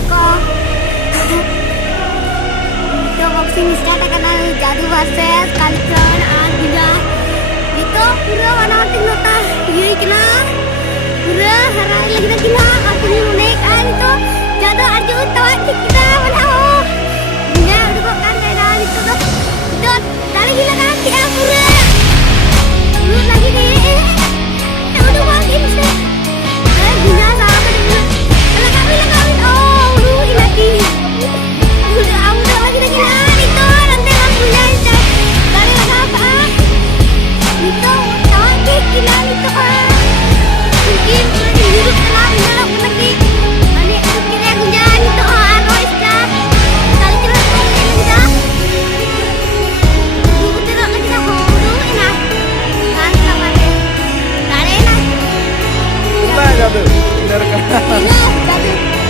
aku itu boxing start karena jadu versus Kalitron Aguja itu pura warna ting nota iya kena pura harai lagi nak kena aku